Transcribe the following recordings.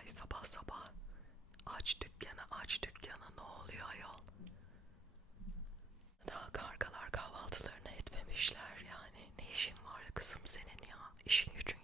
Ay sabah sabah. Aç dükkanı aç dükkanı. Ne oluyor ayol? Daha kargalar kahvaltılarını etmemişler yani. Ne işin var kızım senin ya? İşin gücün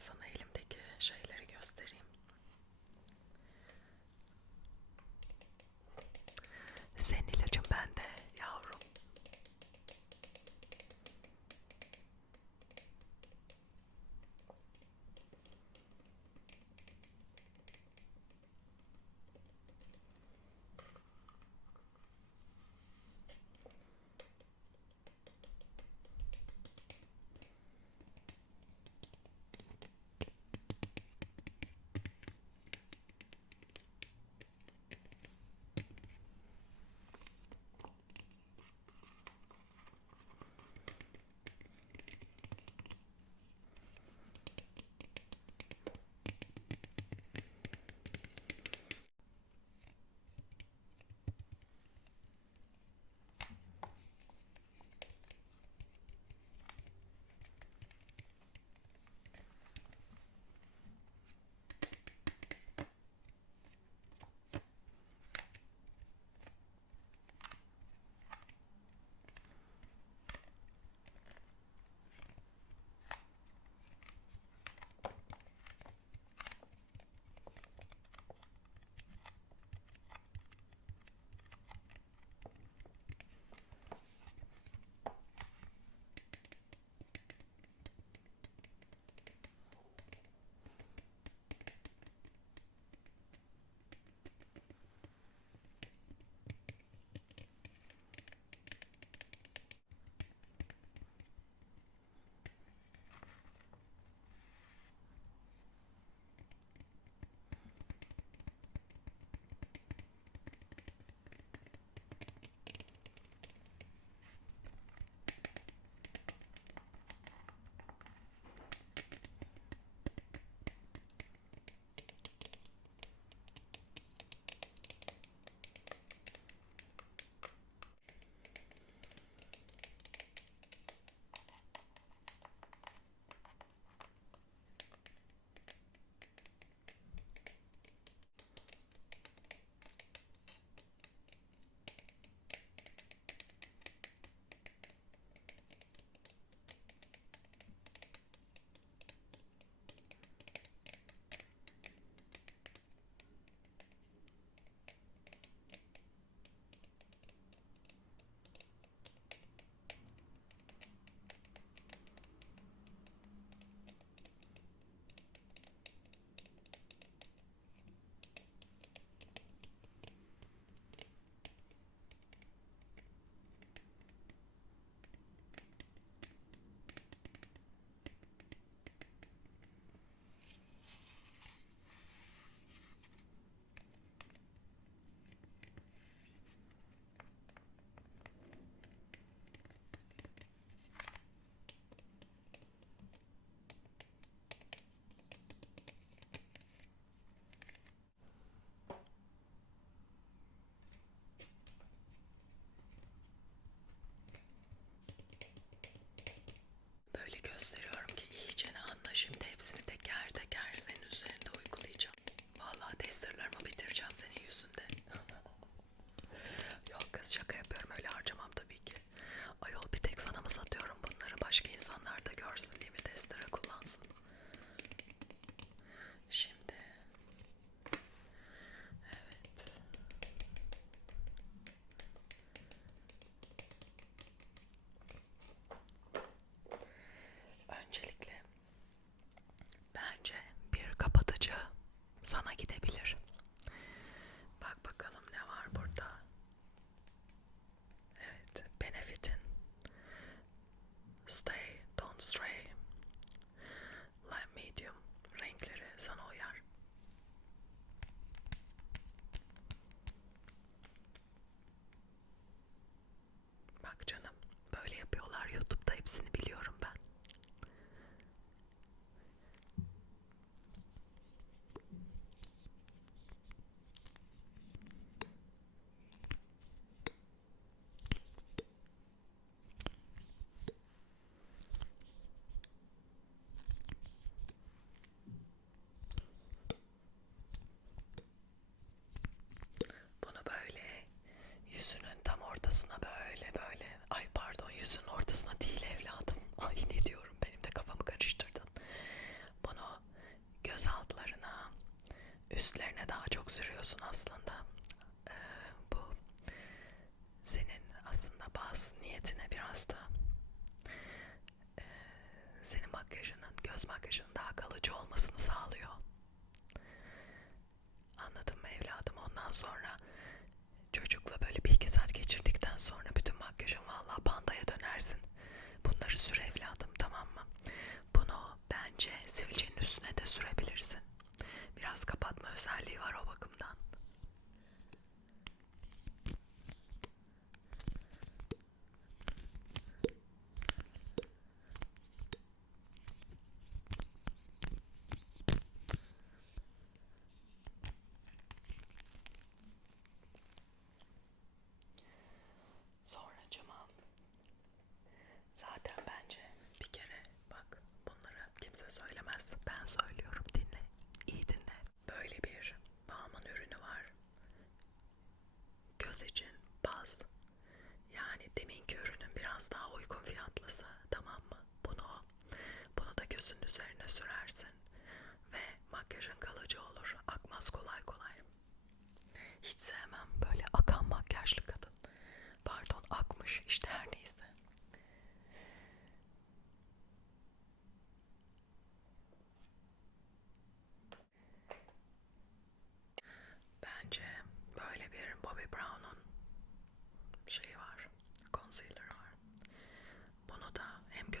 пацаны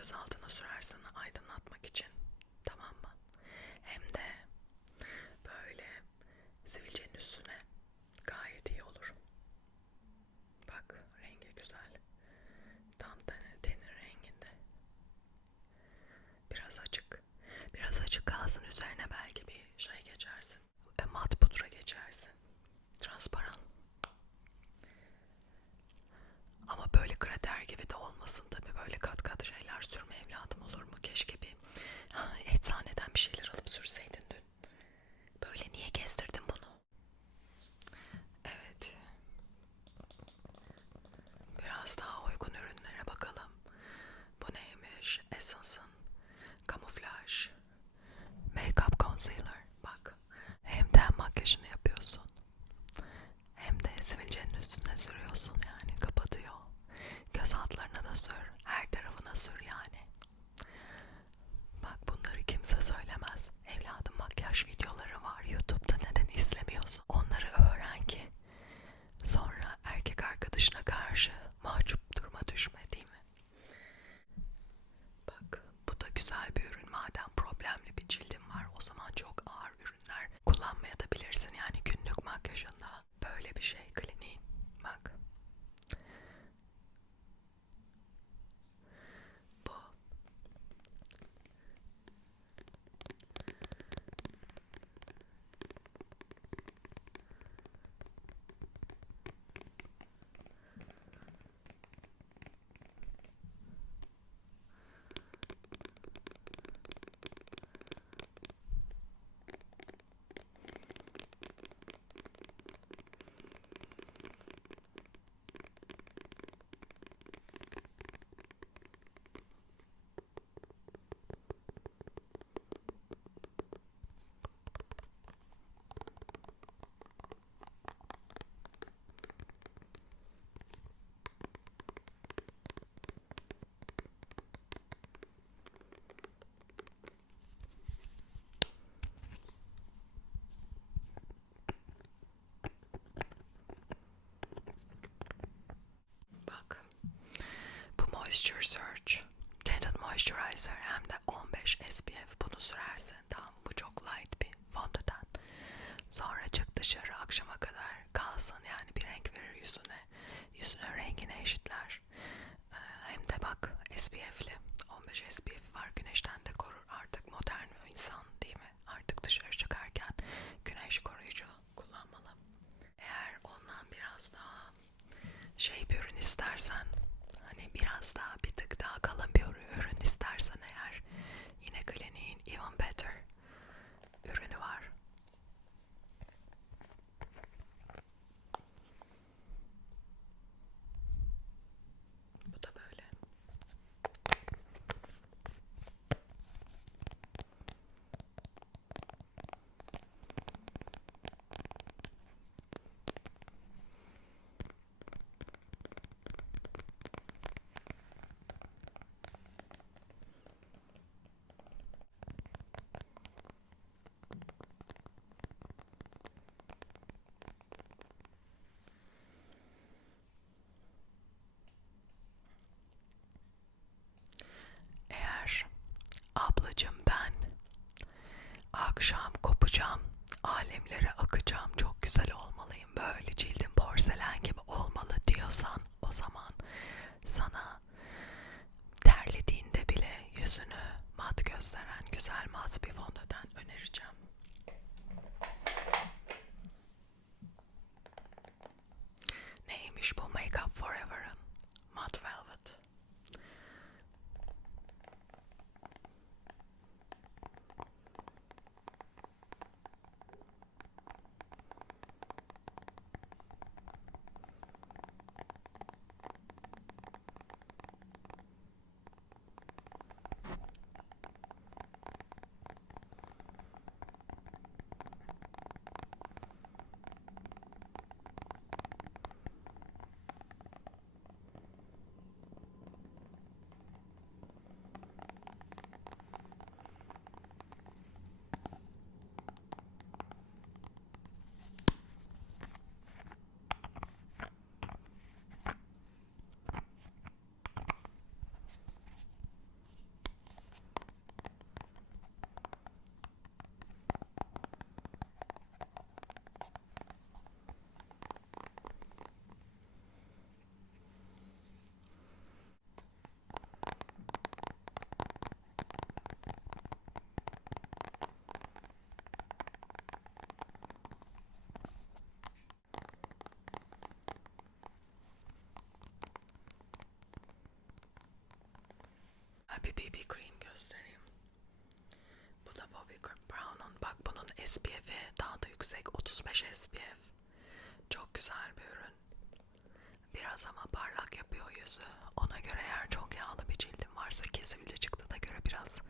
göz altına sürersin aydınlatmak için. Tamam mı? Hem de böyle sivilcenin üstüne gayet iyi olur. Bak rengi güzel. Tam tenin renginde. Biraz açık. Biraz açık kalsın üzerine belki bir şey geçersin. E, mat pudra geçersin. Transparan. Ama böyle krater gibi de olmasın tabi böyle kat kat şeyler sürme evladım olur mu? Keşke bir ha, eczaneden bir şeyler özel bir ürün. Madem problemli bir cildin var o zaman çok ağır ürünler kullanmaya da bilirsin yani günlük makyajında böyle bir şey. Moisture Surge Tinted Moisturizer hem de 15 SPF bunu sürerse. workshop. bir BB cream göstereyim. Bu da Bobbi Brown'un. Bak bunun SPF'i daha da yüksek. 35 SPF. Çok güzel bir ürün. Biraz ama parlak yapıyor yüzü. Ona göre eğer çok yağlı bir cildin varsa kesimli çıktığına göre biraz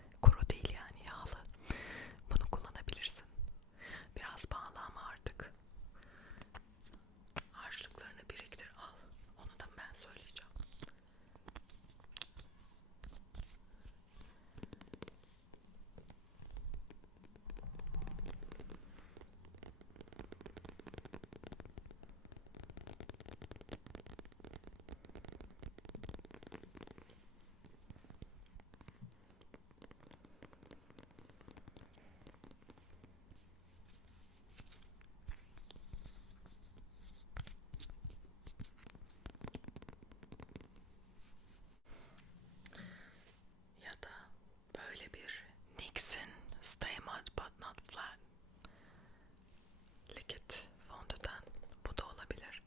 market fondöten bu da olabilir.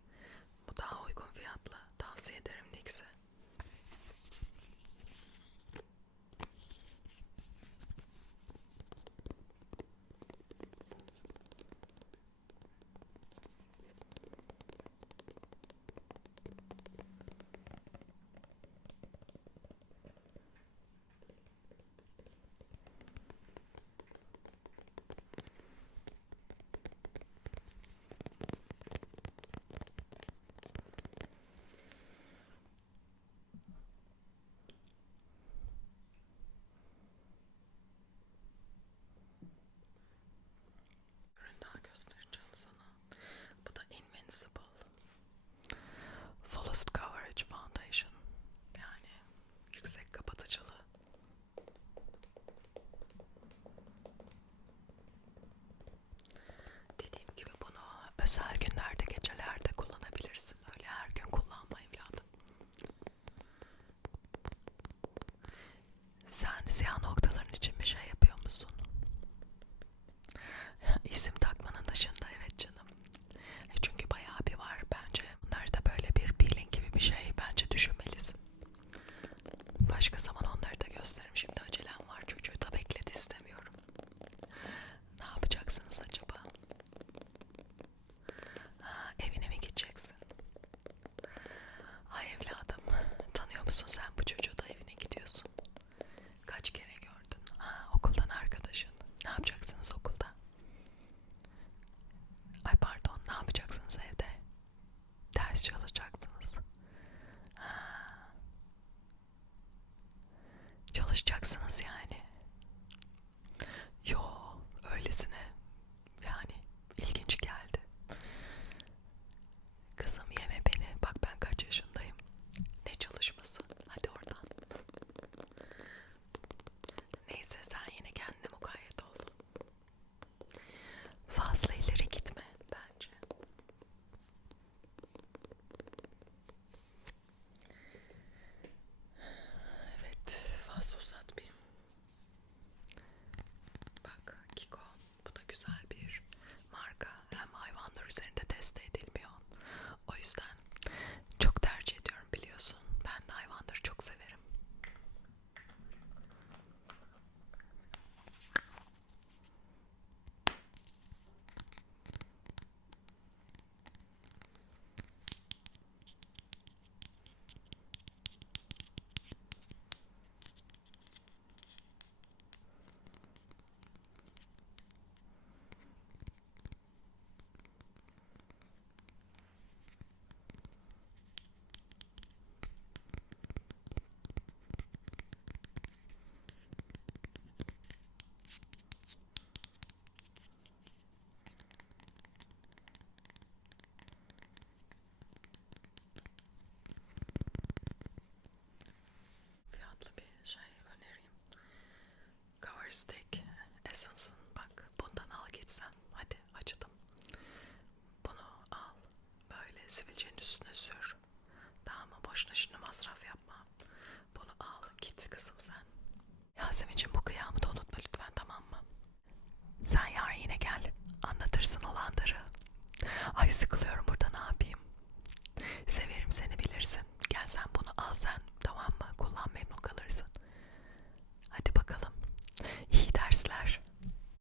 Bu daha uygun fiyatlı. Tavsiye ederim